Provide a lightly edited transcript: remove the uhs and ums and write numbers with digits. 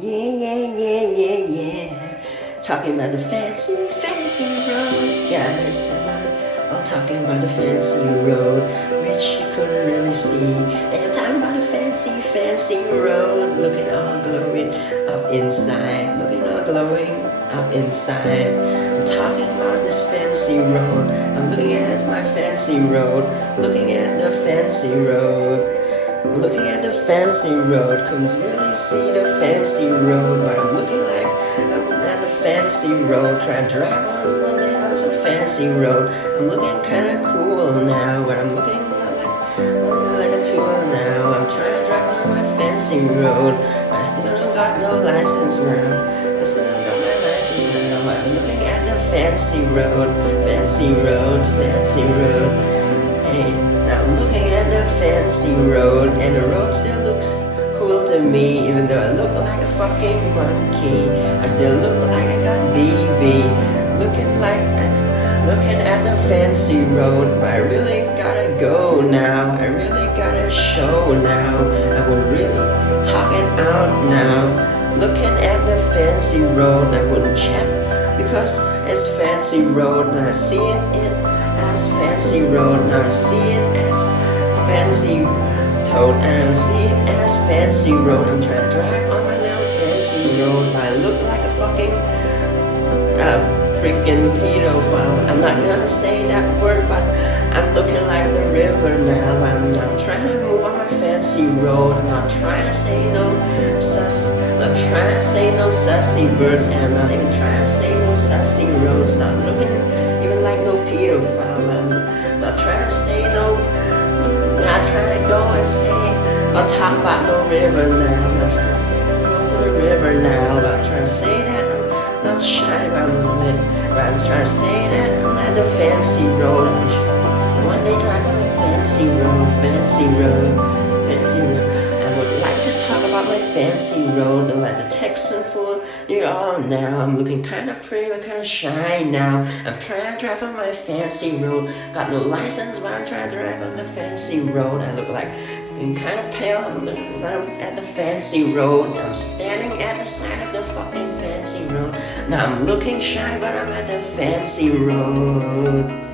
Yeah, yeah, yeah, yeah, yeah. Talking about the fancy, fancy road, guys. And I'm talking about the fancy road, which you couldn't really see. And I'm talking about the fancy, fancy road, looking all glowing up inside, looking all glowing up inside. I'm talking about this fancy road. I'm looking at my fancy road, looking at the fancy road. Looking at the fancy road, couldn't really see the fancy road, but I'm looking like I'm at the fancy road, trying to drive one day on some fancy road. I'm looking kinda cool now, but I'm looking not really like a tool now. I'm trying to drive on my fancy road, but I still don't got no license now. I still don't got my license now, but I'm looking at the fancy road, fancy road, fancy road. Hey, now I'm looking at the fancy road, and the road still looks cool to me. Even though I look like a fucking monkey, I still look like I got BV. Looking at the fancy road, but I really gotta go now. I really gotta show now. I would really talk it out now. Looking at the fancy road, I wouldn't chat because it's fancy road. Now I see it as fancy road. Now I see it as fancy toad, and I see it as fancy road. I'm trying to drive on my little fancy road, but I look like a fucking freaking pedophile. I'm not gonna say that word, but I'm looking like the river now. I'm not trying to move on my fancy road. I'm not trying to say no not trying to say no sassy words, and I'm not even trying to say no sassy roads. Not looking even like no pedophile. I'm not trying to say no. Not trying to go and say or talk about no river now. I'm not trying to say go to the river now, but I'm trying to say that I'm not shy about it. But I'm trying to say that I'm at the fancy road. I'm one day drive on a fancy road, fancy road, fancy road. I would like to talk about my fancy road and let the Texan fool you all now. I'm looking kind of pretty but kind of shy now. I'm trying to drive on my fancy road. Got no license, but I'm trying to drive on the fancy road. I look like I'm kind of pale. I'm at the fancy road. I'm standing at the side of the fucking fancy road. Now I'm looking shy, but I'm at the fancy road.